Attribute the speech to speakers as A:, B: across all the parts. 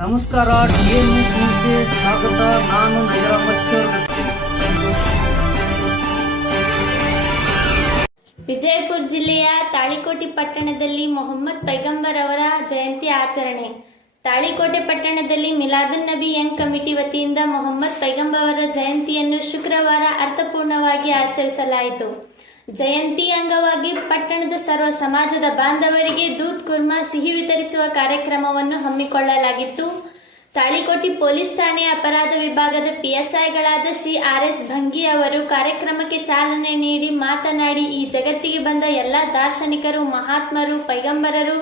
A: ನಮಸ್ಕಾರ ಸ್ವಾಗತ. ನಾನು
B: ವಿಜಯಪುರ ಜಿಲ್ಲೆಯ ತಾಳಿಕೋಟೆ ಪಟ್ಟಣದಲ್ಲಿ ಮೊಹಮ್ಮದ್ ಪೈಗಂಬರ್ ಅವರ ಜಯಂತಿ ಆಚರಣೆ. ತಾಳಿಕೋಟೆ ಪಟ್ಟಣದಲ್ಲಿ ಮಿಲಾದುನ್ ನಬಿ ಯಂಗ್ ಕಮಿಟಿ ವತಿಯಿಂದ ಮೊಹಮ್ಮದ್ ಪೈಗಂಬರ್ ಅವರ ಜಯಂತಿಯನ್ನು ಶುಕ್ರವಾರ ಅರ್ಥಪೂರ್ಣವಾಗಿ ಆಚರಿಸಲಾಯಿತು. ಜಯಂತಿ ಅಂಗವಾಗಿ ಪಟ್ಟಣದ ಸರ್ವ ಸಮಾಜದ ಬಾಂಧವರಿಗೆ ದೂತ್ ಕುರ್ಮಾ ಸಿಹಿ ವಿತರಿಸುವ ಕಾರ್ಯಕ್ರಮವನ್ನು ಹಮ್ಮಿಕೊಳ್ಳಲಾಗಿತ್ತು. ತಾಳಿಕೋಟಿ ಪೊಲೀಸ್ ಠಾಣೆ ಅಪರಾಧ ವಿಭಾಗದ ಪಿಎಸ್ಐಗಳಾದ ಶ್ರೀ ಆರ್ ಎಸ್ ಭಂಗಿ ಅವರು ಕಾರ್ಯಕ್ರಮಕ್ಕೆ ಚಾಲನೆ ನೀಡಿ ಮಾತನಾಡಿ, ಈ ಜಗತ್ತಿಗೆ ಬಂದ ಎಲ್ಲ ದಾರ್ಶನಿಕರು, ಮಹಾತ್ಮರು, ಪೈಗಂಬರರು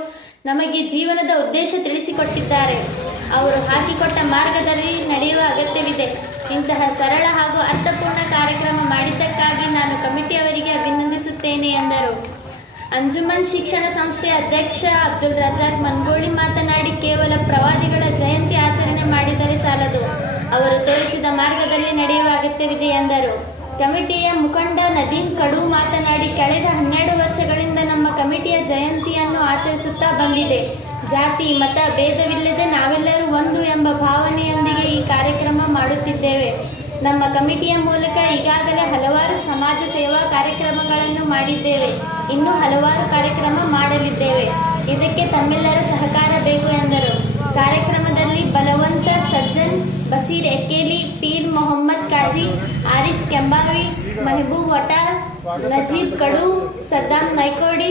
B: ನಮಗೆ ಜೀವನದ ಉದ್ದೇಶ ತಿಳಿಸಿಕೊಟ್ಟಿದ್ದಾರೆ. ಅವರು ಹಾಕಿಕೊಟ್ಟ ಮಾರ್ಗದಲ್ಲಿ ನಡೆಯುವ ಅಗತ್ಯವಿದೆ. ಇಂತಹ ಸರಳ ಹಾಗೂ ಅರ್ಥಪೂರ್ಣ ಕಾರ್ಯಕ್ರಮ ಮಾಡಿದ್ದಕ್ಕಾಗಿ ನಾನು ಕಮಿಟಿಯವರಿಗೆ ಅಭಿನಂದಿಸುತ್ತೇನೆ ಎಂದರು. ಅಂಜುಮನ್ ಶಿಕ್ಷಣ ಸಂಸ್ಥೆಯ ಅಧ್ಯಕ್ಷ ಅಬ್ದುಲ್ ರಜಾಕ್ ಮನ್ಗೋಳಿ ಮಾತನಾಡಿ, ಕೇವಲ ಪ್ರವಾದಿಗಳ ಜಯಂತಿ ಆಚರಣೆ ಮಾಡಿದರೆ ಸಾಲದು. ಅವರು ತೋರಿಸಿದ ಮಾರ್ಗದಲ್ಲಿ ನಡೆಯುವ ಅಗತ್ಯವಿದೆ ಎಂದರು. ಕಮಿಟಿಯ ಮುಖಂಡ ನದೀಮ್ ಕಡು ಮಾತನಾಡಿ, ಕಳೆದ ಹನ್ನೆರಡು ವರ್ಷಗಳಿಂದ ನಮ್ಮ ಕಮಿಟಿಯ ಜಯಂತಿಯನ್ನು ಆಚರಿಸುತ್ತಾ ಬಂದಿದೆ. ಜಾತಿ, ಮತ, ಭೇದವಿಲ್ಲದೆ ನಾವೆಲ್ಲರೂ ಒಂದು ಎಂಬ ಭಾವನೆಯೊಂದಿಗೆ ಈ ಕಾರ್ಯಕ್ರಮ ಮಾಡುತ್ತಿದ್ದೇವೆ. ನಮ್ಮ ಕಮಿಟಿಯ ಮೂಲಕ ಈಗಾಗಲೇ ಹಲವಾರು ಸಮಾಜ ಸೇವಾ ಕಾರ್ಯಕ್ರಮಗಳನ್ನು ಮಾಡಿದ್ದೇವೆ. ಇನ್ನೂ ಹಲವಾರು ಕಾರ್ಯಕ್ರಮ ಮಾಡಲಿದ್ದೇವೆ. ಇದಕ್ಕೆ ತಮ್ಮೆಲ್ಲರ ಸಹಕಾರ ಬೇಕು ಎಂದರು. ಕಾರ್ಯಕ್ರಮದಲ್ಲಿ ಬಲವಂತ ಸಜ್ಜನ್, ಬಸೀರ್ ಎಕ್ಕೇಲಿ, ಪೀರ್ ಮೊಹಮ್ಮದ್ ಕಾಜಿ, ಆರಿಫ್ ಕೆಂಬಾವಿ, ಮೆಹಬೂಬ್ ವಟಾರ್ ನಜೀಬ್ ಕಡು ಸದ್ದಾಂ ನೈಕೋಡಿ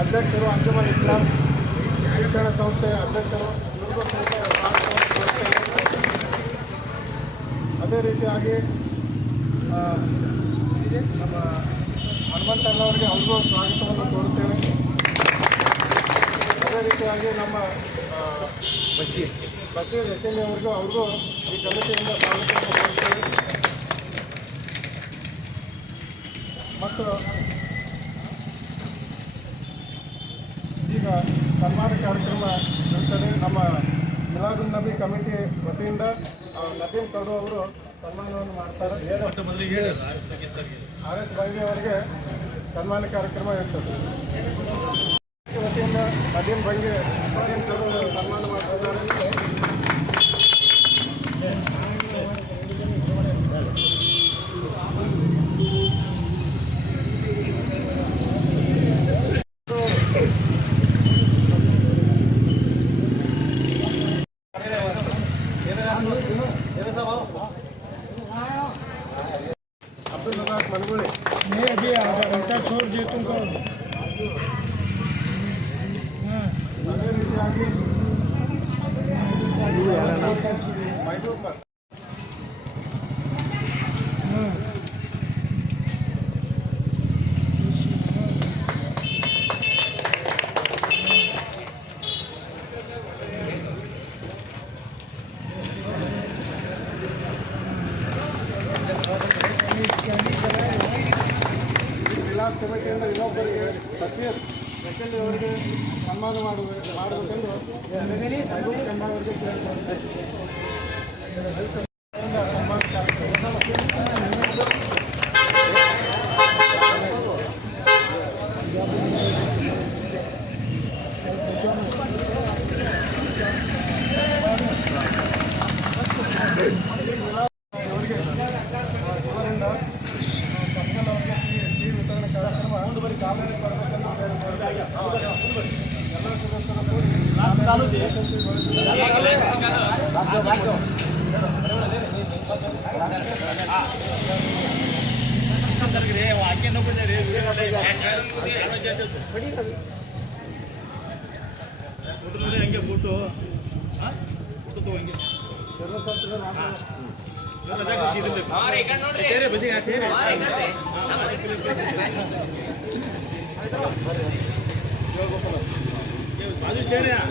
C: ಅಧ್ಯಕ್ಷರು ಅಂಜುಮನ್ ಇಸ್ಲಾಂ, ಶಿಕ್ಷಣ ಸಂಸ್ಥೆಯ ಅಧ್ಯಕ್ಷರು, ಅದೇ ರೀತಿಯಾಗಿ ನಮ್ಮ ಹನುಮಂತಣ್ಣವರಿಗೆ ಅವ್ರಿಗೂ ಸ್ವಾಗತವನ್ನು ಕೋರುತ್ತೇವೆ. ಅದೇ ರೀತಿಯಾಗಿ ನಮ್ಮ ಬಸೀರ್ ಬಸೀರ್ ಎಕೆಂಡಿ ಅವ್ರಿಗೂ ಅವ್ರಿಗೂ ಈ ಕಮಿಟಿಯಿಂದ ಸ್ವಾಗತವನ್ನು ಕೋರುತ್ತೇವೆ ಮತ್ತು ಸನ್ಮಾನ ಕಾರ್ಯಕ್ರಮ ಇರುತ್ತದೆ ನಮ್ಮ ಮಿಲಾದುನ್ ನಬಿ ಕಮಿಟಿ ವತಿಯಿಂದ ನದೀಮ್ ಕಡು ಅವರು ಸನ್ಮಾನವನ್ನು ಮಾಡ್ತಾರೆ. ಆರ್ ಎಸ್ ಬೈಲಿ ಅವರಿಗೆ ಸನ್ಮಾನ ಕಾರ್ಯಕ್ರಮ ಇರ್ತದೆ. ವತಿಯಿಂದ ನದೀಮ್ ಬಂಗೆ ನದೀಮ್ ಕಡು ಅವರು ಸನ್ಮಾನ ಮಾಡ್ತಿದ್ದಾರೆ. ಅಬ್ದುಲ್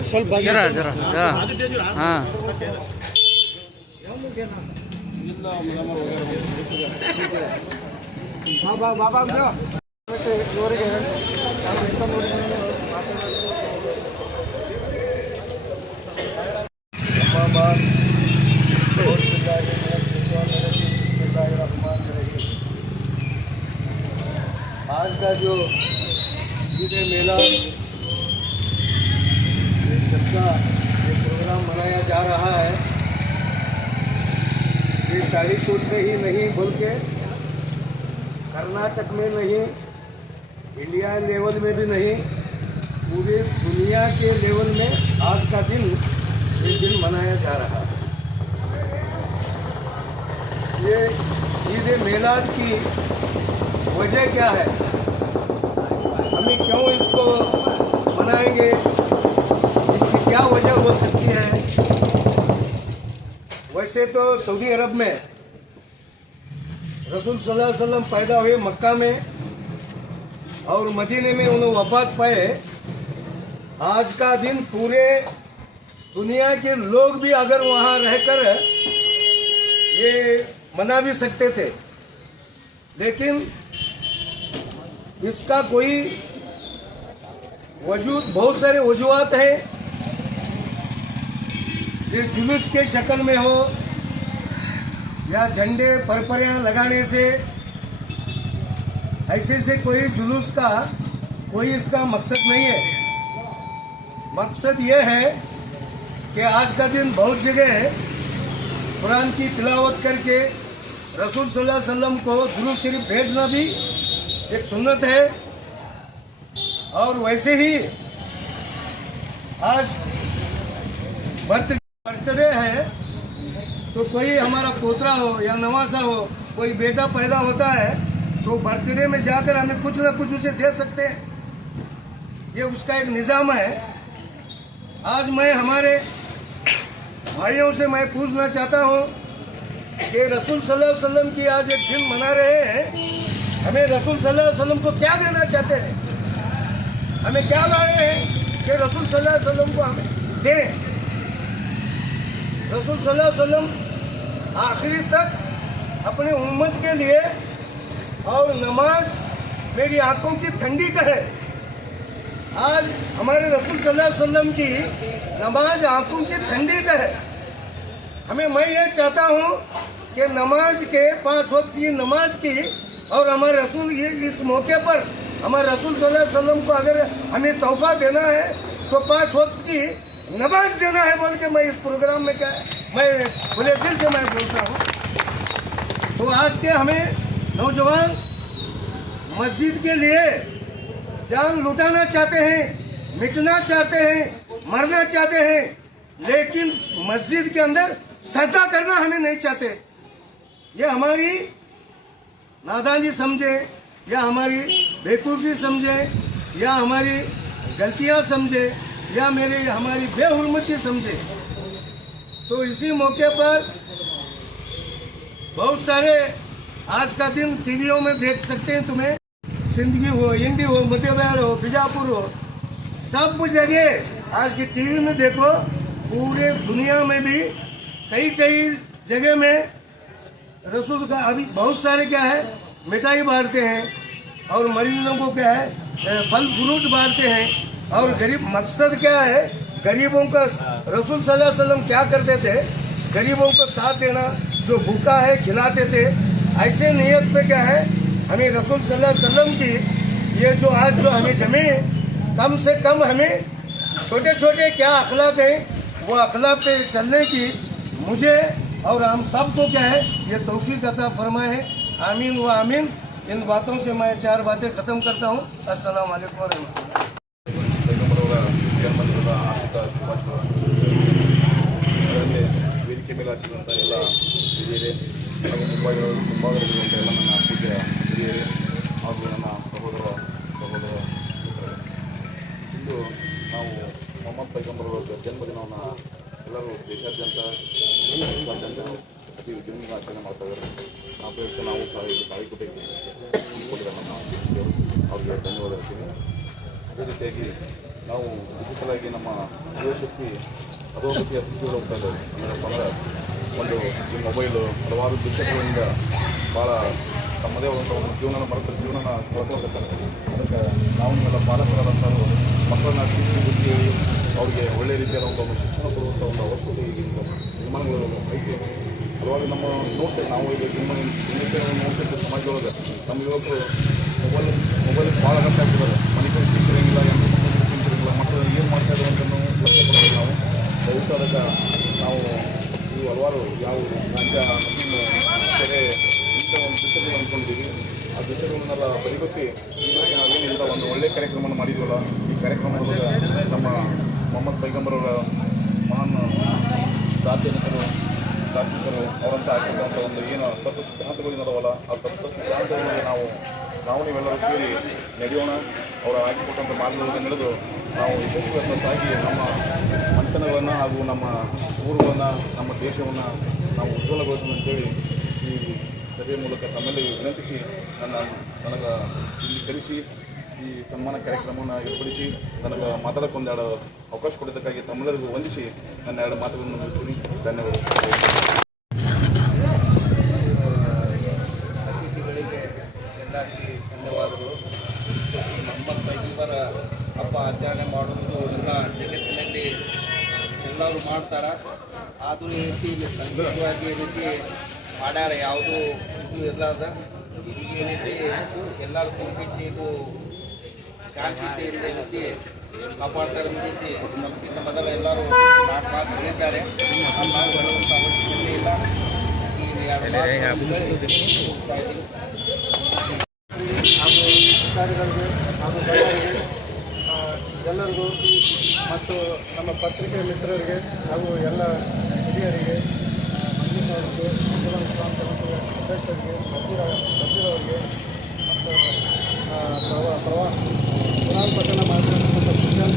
D: ಸ್ವಲ್ಪ
A: ಜರ ಹಾಂ.
D: ಮತ್ತೆ ಇವರಿಗೆ आज का जो ईद मेला सबका ये प्रोग्राम मनाया जा रहा है, ये तारीखुट में ही नहीं, बल्कि कर्नाटक में नहीं, इंडिया लेवल में भी नहीं, पूरे दुनिया के लेवल में आज का दिन, ये दिन मनाया जा रहा है। ये ईद मिलाद की वजह क्या है? हमें क्यों इसको मनाएँगे? इसकी क्या वजह हो सकती है? वैसे तो सऊदी अरब में रसूल सल्लल्लाहु अलैहि वसल्लम पैदा हुए मक्का में और मदीने में उन्होंने वफात पाए। आज का दिन पूरे दुनिया के लोग भी अगर वहाँ रहकर ये मना भी सकते थे। लेकिन इसका कोई वजूद, बहुत सारे वजूहत है। ये जुलूस के शक्ल में हो या झंडे परपरियाँ लगाने से, ऐसे से कोई जुलूस का, कोई इसका मकसद नहीं है। मकसद ये है कि आज का दिन बहुत जगह है। कुरान की तिलावत करके रसूल सल्लल्लाहु अलैहि वसल्लम को दुरूद शरीफ भेजना भी एक सुन्नत है। और वैसे ही आज बर्थ बर्थडे है तो कोई हमारा पोतरा हो या नवासा हो, कोई बेटा पैदा होता है तो बर्थडे में जाकर हमें कुछ ना कुछ उसे दे सकते हैं। ये उसका एक निज़ाम है। आज मैं हमारे भाइयों से मैं पूछना चाहता हूँ कि रसूल सल्लल्लाहु अलैहि वसल्लम की आज एक दिन मना रहे हैं। हमें रसूल सल्लल्लाहु अलैहि वसल्लम को क्या देना चाहते हैं? हमें क्या लाए हैं कि रसूल सल्लल्लाहु अलैहि वसल्लम को हमें दें? रसूल सल्लल्लाहु अलैहि वसल्लम आखिरी तक अपनी उम्मत के लिए और नमाज़ मेरी आँखों की ठंडी का है आज हमारे रसूल सल्लल्लाहु अलैहि वसल्लम की नमाज़ आँखों की ठंडी का है हमें मैं ये चाहता हूँ कि नमाज़ के पाँच वक्त की नमाज़ की और हमारे रसूल ये, इस मौके पर हमारे रसूल वसल्लम को अगर हमें तोहफा देना है तो पाँच वक्त की नमाज़ देना है बोल के मैं इस प्रोग्राम में क्या, मैं खुले दिल से मैं बोलता हूँ। तो आज के हमें नौजवान मस्जिद के लिए जान लुटाना चाहते हैं, मिटना चाहते हैं, मरना चाहते हैं, लेकिन मस्जिद के अंदर सजदा करना हमें नहीं चाहते। ये हमारी नादानी समझे, या हमारी बेवकूफ़ी समझे, या हमारी गलतियाँ समझे, या मेरी, हमारी बेहरमती समझे। तो इसी मौके पर बहुत सारे आज का दिन टीवियों में देख सकते हैं तुम्हें। सिंदगी हो, इंडी हो मध्य बंगाल हो, बीजापुर हो, सब जगह आज की टीवी में देखो, पूरे दुनिया में भी कई कई जगह में रसूल का अभी बहुत सारे क्या है, मिठाई बांटते हैं और मरीजों को क्या है फल फ्रूट बांटते हैं। और गरीब, मकसद क्या है, गरीबों का रसूल सल्लल्लाहु अलैहि वसल्लम क्या करते थे, गरीबों को साथ देना, जो भूखा है, खिलाते थे। ऐसे नियत पे क्या है, हमें रसूल सल्लल्लाहु अलैहि वसल्लम की, ये जो आज जो हमें जमे कम से कम हमें छोटे छोटे क्या अखलाक हैं, वो अखलाक पे चलने की मुझे और हम सबको क्या है ये तौफीक अता फरमाए आमीन व आमीन इन बातों से मैं चार बातें ख़त्म करता हूँ अस्सलाम वालेकुम रहमतुल्लाह
E: ಪೈಗಂಬರವರ ಜನ್ಮದಿನದ ಆರ್ಥಿಕ ಶುಭಾಶಯಗಳು ಅದರಲ್ಲಿ ವೇದಿಕೆ ಮೇಲೆ ಹಚ್ಚಿದಂಥ ಎಲ್ಲ ಹಿರಿಯರೇ ಹಾಗೂ ಮುಂಭಾಗದ ಮುಂಭಾಗದಲ್ಲಿರುವಂಥ ಎಲ್ಲ ನನ್ನ ಪೂಜ್ಯ ಹಿರಿಯರೇ ಹಾಗೂ ನನ್ನ ಸಹೋದರ ಸಹೋದರ ಮಿತ್ರರೇ ಇಂದು ನಾವು ಮೊಹಮ್ಮದ್ ಪೈಗಂಬರವರ ಜನ್ಮದಿನವನ್ನು ಎಲ್ಲರೂ ದೇಶಾದ್ಯಂತ ಅತಿ ವಿಜೃಂಭಣೆ ಆಚರಣೆ ಮಾಡ್ತಾ ಇದ್ದಾರೆ. ಆ ಪ್ರಯುಕ್ತ ನಾವು ಇಲ್ಲಿ ತಾಯಿಕೋಟೆಗೆ ಅವರಿಗೆ ಧನ್ಯವಾದ ಹೇಳ್ತೀನಿ. ಅದೇ ರೀತಿಯಾಗಿ ನಾವು ಡಿಜಿಟಲಾಗಿ ನಮ್ಮ ಯುವಶಕ್ತಿ ಅಧೋಗತಿಯ ಸ್ಥಿತಿಗೆ ಹೋಗ್ತಾ ಇದ್ದಾರೆ. ಅಂದರೆ ಒಂದು ಈ ಮೊಬೈಲು ಹಲವಾರು ದುಶ್ಚಟಗಳಿಂದ ಭಾಳ ತಮ್ಮದೇ ಆದಂಥ ಒಂದು ಜೀವನ ಮರೆತ ಜೀವನನ ಕಳ್ಕೊಳ್ತಾರೆ ಅದಕ್ಕೆ ನಾವು ಎಲ್ಲ ಪಾಲಕರಾದಂಥವ್ರು ಮಕ್ಕಳನ್ನ ಬುದ್ಧಿ ಅವ್ರಿಗೆ ಒಳ್ಳೆ ರೀತಿಯಾದ ಒಂದು ಶಿಕ್ಷಣ ಕೊಡುವಂಥ ಒಂದು ಅವಶ್ಯಕತೆ ಈಗ ನಿರ್ಮಾಣಗಳು ಐತಿ. ಹಲವಾರು ನಮ್ಮ ನೋಡ್ತೇವೆ ನಾವು ಈಗ ಇನ್ನಿತರ ನೋಡ್ತಿದ್ದ ಸಮಾಜದೊಳಗೆ. ನಮ್ಮ ಯುವಕರು ಮೊಬೈಲ್ ಮೊಬೈಲ್ ಭಾಳ ಅಗತ್ಯ ಆಗ್ತಿದ್ದಾರೆ. ಮನೆ ಸಿಕ್ಕಿರಂಗಿಲ್ಲ, ಎಂಟು ತಿಂತಿರಂಗಿಲ್ಲ ಮಕ್ಕಳು ಏನು ಮಾಡ್ತಾ ಅಂತ ಲಕ್ಷ್ಯ ಕೊಡೋದು ನಾವು. ಬಹುತಾದಾಗ ನಾವು ಈ ಹಲವಾರು ಯಾವ ರಾಜ್ಯ ಕಡೆ ಇಂಥ ಒಂದು ದಿಟ್ಟಗಳು ಅಂದ್ಕೊಂಡಿದ್ದೀವಿ. ಆ ದಿಟ್ಟಗಳನ್ನೆಲ್ಲ ಬರಿಗೊತ್ತಿ ನಿಮಗೆ ನಾವೇನಿಲ್ಲ ಒಂದು ಒಳ್ಳೆಯ ಕಾರ್ಯಕ್ರಮವನ್ನು ಮಾಡಿದ್ವಲ್ಲ ಈ ಕಾರ್ಯಕ್ರಮದ ನಮ್ಮ ಮೊಹಮ್ಮದ್ ಪೈಗಂಬರವರ ಮಹಾನ್ ದಾರ್ಶನಿಕರು ದಾರ್ಶನಿಕರು ಅವರಂತ ಆಗಿರ್ತಕ್ಕಂಥ ಒಂದು ಏನು, ತತ್ವ ಸಿದ್ಧಾಂತಗಳಿದಾವಲ್ಲ ಆ ತತ್ವ ಸಿದ್ಧಾಂತಗಳಿಗೆ ನಾವು ನಾವು ನೀವೆಲ್ಲರೂ ಸೇರಿ ನಡೆಯೋಣ, ಅವರು ಹಾಕಿಕೊಟ್ಟಂಥ ಮಾರ್ಗದಲ್ಲಿ ನಡೆದು ನಾವು ಯಶಸ್ವಿಯನ್ನು ನಮ್ಮ ಮಂಥನಗಳನ್ನು ಹಾಗೂ ನಮ್ಮ ಊರುಗಳನ್ನು, ನಮ್ಮ ದೇಶವನ್ನು ನಾವು ಉಜ್ವಲಗೊಳಿಸೋಣ ಅಂತೇಳಿ ಈ ಸಭೆಯ ಮೂಲಕ ತಮ್ಮಲ್ಲಿ ವಿನಂತಿಸಿ, ನನ್ನ, ನನಗೆ ಇಲ್ಲಿ ಕರೆಸಿ ಈ ಸನ್ಮಾನ ಕಾರ್ಯಕ್ರಮವನ್ನು ಏರ್ಪಡಿಸಿ ನನಗೆ ಮಾತಾಡೋಕ್ಕೊಂದೆರಡು ಅವಕಾಶ ಕೊಡೋದಕ್ಕಾಗಿ ತಮ್ಮೆಲ್ಲರಿಗೂ ವಂದಿಸಿ ನನ್ನ ಎರಡು ಮಾತುಗಳನ್ನು ಮುಗಿಸ್ತೀನಿ. ಧನ್ಯವಾದಗಳು.
F: ಅತಿಥಿಗಳಿಗೆ ಧನ್ಯವಾದಗಳು. ನಮ್ಮ ಪೈಗಂಬರ ಹಬ್ಬ ಆಚರಣೆ ಮಾಡುವುದು ಎಲ್ಲ ಜಗತ್ತಿನಲ್ಲಿ ಎಲ್ಲರೂ ಮಾಡ್ತಾರೆ. ಆಧುನಿಕ ರೀತಿಯಲ್ಲಿ ಈ ರೀತಿ ಮಾಡ್ಯಾರ ಯಾವುದು ಇದು ಇರಲಾರ್ದ. ಈಗ ಏನೈತಿ ಎಲ್ಲರೂ ಕುಂಪಿಸಿ ಇದು ಶಾಂತಿಯಿಂದ ರೀತಿ ಕಾಪಾಡ್ತಾರೆ ಅಂದಿಸಿ ನಮಗಿಂತ ಮೊದಲ ಎಲ್ಲರೂ ನಾಲ್ಕು ಮಾತು ಹೇಳಿದ್ದಾರೆ. ಆ ಮಾತು ಹೇಳುವಂಥ ಅವಶ್ಯಕತೆ ಇಲ್ಲ.
C: ಹಾಗೂ ಅಧಿಕಾರಿಗಳಿಗೆ ಹಾಗೂ ಬಳ್ಳಾರಿಗೆ ಎಲ್ಲರಿಗೂ ಮತ್ತು ನಮ್ಮ ಪತ್ರಿಕೆ ಮಿತ್ರರಿಗೆ ಹಾಗೂ ಎಲ್ಲ ಹಿರಿಯರಿಗೆ ಮತ್ತು ಅಧ್ಯಕ್ಷರಿಗೆ ಬಸೀರ ಬಸೀರವರಿಗೆ ಮತ್ತು ಆ, नाव पटाना महाराष्ट्र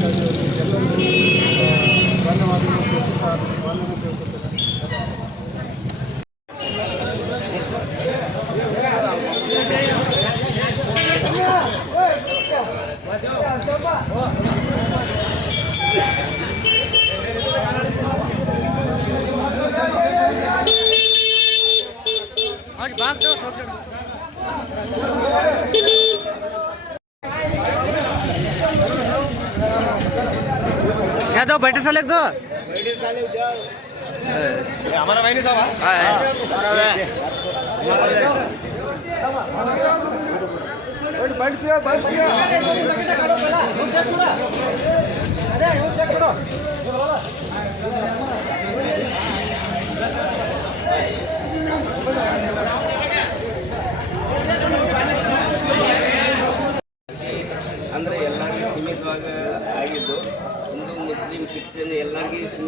C: बैठे साले तो हमारा भाई
A: नहीं साहब बैठ
F: गया बैठ गया अरे करो Yeah.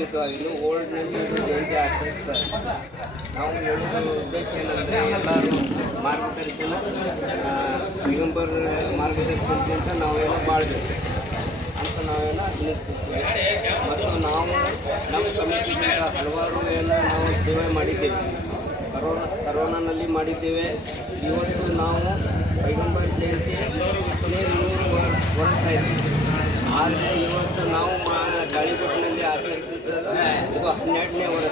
F: ಸೀಮಿತವಾಗಿದ್ದು ಓಲ್ಡ್ನಲ್ಲಿ ಜಯಂತಿ ಆಚರಿಸ್ತಾರೆ ನಾವು ಹೇಳುವ ಉದ್ದೇಶ ಏನಂದರೆ ಎಲ್ಲರೂ ಮಾರ್ಗದರ್ಶನ ದಿಗಂಬರ್ ಮಾರ್ಗದರ್ಶನಕ್ಕಿಂತ ನಾವೇನೋ ಬಾಳ್ಬೇಕು ಅಂತ ನಾವೇನೋ ಮತ್ತು ನಾವು, ನಮ್ಮ ಕಮಿಟಿಯಿಂದ ಹಲವಾರು ಏನೋ ನಾವು ಸೇವೆ ಮಾಡಿದ್ದೇವೆ. ಕರೋನಾ, ಕರೋನಾನಲ್ಲಿ ಮಾಡಿದ್ದೇವೆ. ಇವತ್ತು ನಾವು ಪೈಗಂಬರ್ ಜಯಂತಿ ಕೊನೆ ನೂರು ವರ್- ವರ್ಷ ಆಯಿತು. ಆದರೆ ಇವತ್ತು ನಾವು ಮಾ ಆಚರಿಸುತ್ತದೆ ಇದು ಹನ್ನೆರಡನೇ ವರ್ಷ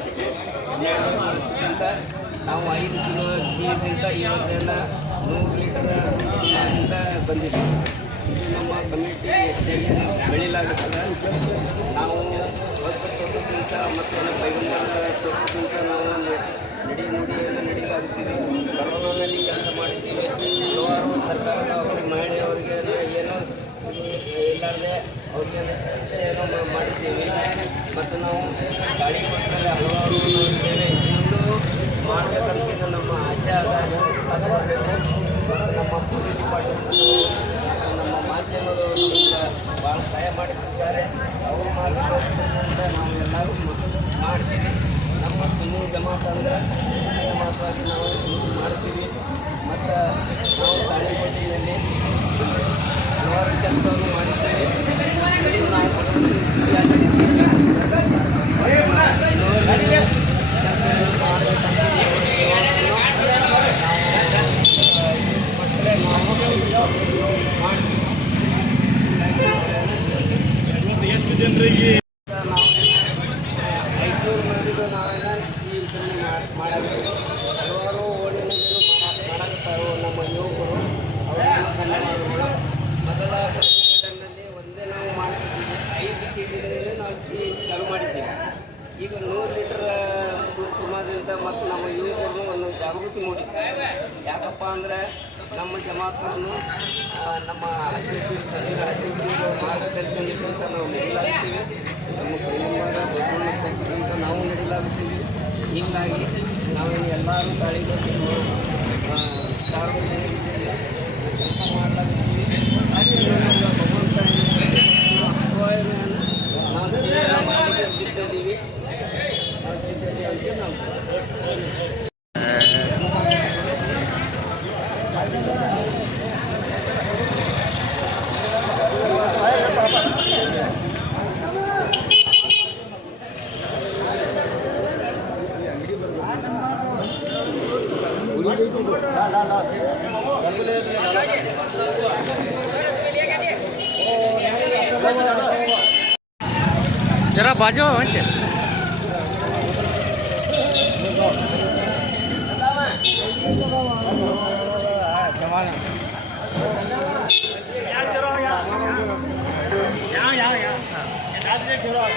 F: ಹನ್ನೆರಡನೇ ವರ್ಷಕ್ಕಿಂತ ನಾವು ಐದು ಕಿಲೋ ಸಿಹಿಗಿಂತ ಇವತ್ತೆಲ್ಲ ನೂರು ಲೀಟರ್ ಇಂದ ಬಂದಿದ್ದೀವಿ. ಇದು ನಮ್ಮ ಕಮ್ಯುನಿಟಿ ಹೆಚ್ಚಾಗಿ ಬೆಳೀಲಾಗುತ್ತದೆ. ನಾವು ಹೊಸ ತತ್ವಕ್ಕಿಂತ ಮತ್ತು ಪೈಗಂಬರ ನಾವು ನಡಿ ನಡಿ ನುಡಿಯನ್ನು ನಡಿಲಾಗುತ್ತೀವಿ ಕರೋನಾದಲ್ಲಿ ಕೆಲಸ ಮಾಡಿದ್ದೀವಿ ಹಲವಾರು ಸರ್ಕಾರದ ಅವರಿಗೆ, ಮಹಿಳೆಯವರಿಗೆ ಏನೋ, ಇಲ್ಲಾರದೆ ಅವ್ರಿಗೆ ಏನೋ ಮಾಡಿದ್ದೀವಿ ಮತ್ತು ನಾವು ಗಾಡಿ ಮಕ್ಕಳಲ್ಲಿ ಹಲವಾರು ಸೇವೆ ಇನ್ನೂ ಮಾಡಬೇಕಂತ ನಮ್ಮ ಆಸೆ ಆದಾಗ ಮಾಡಬೇಕು ನಮ್ಮ ಪೊಲೀಸ್ ಡಿಪಾರ್ಟ್ಮೆಂಟ್ ನಮ್ಮ ಮಾಧ್ಯಮದವರು ಭಾಳ ಸಹಾಯ ಮಾಡಿಕೊಡ್ತಾರೆ ಅವ್ರ ಮಾರ್ಗದರ್ಶನದಿಂದ ನಾವು ಎಲ್ಲರೂ ಮಾಡ್ತೀವಿ. ನಮ್ಮ ಸುನ್ನಿ ಜಮಾತ ಅಂದ್ರೆ ಜಮಾತಾಗಿ ನಾವು ಮಾಡ್ತೀವಿ. ಮತ್ತು ನಾವು ತಾಳಿಕೋಟೆಯಲ್ಲಿ ಹಲವಾರು ಕೆಲಸವನ್ನು ಮಾಡಿದ್ದೇವೆ. Ayan, ganyan. ನಮ್ಮ ಮಾರ್ಗದರ್ಶನಕ್ಕಿಂತ ನಾವು ನಡೀಲಾಗ್ತೀವಿ ನಮ್ಮ ಪರಿವಾರ ಬಸವಣ್ಣ ನಾವು ನಡೀಲಾಗ್ತೀವಿ ಹೀಗಾಗಿ ನಾವೇನು ಎಲ್ಲರೂ ತಾಳಿ ಸಾರ್ವಜನಿಕರಿಗೆ ಕೆಲಸ ಮಾಡಲಾಗ್ತೀವಿ. ನಮ್ಮ ಭಗವಂತ ಅಪಾಯವನ್ನು ನಾವು ಮಾಡಲಿಕ್ಕೆ ಸಿದ್ಧದೀವಿ ನಾವು ಅಂತ ನಾವು
A: 빠져
G: 맞지? 야야야 야들 들어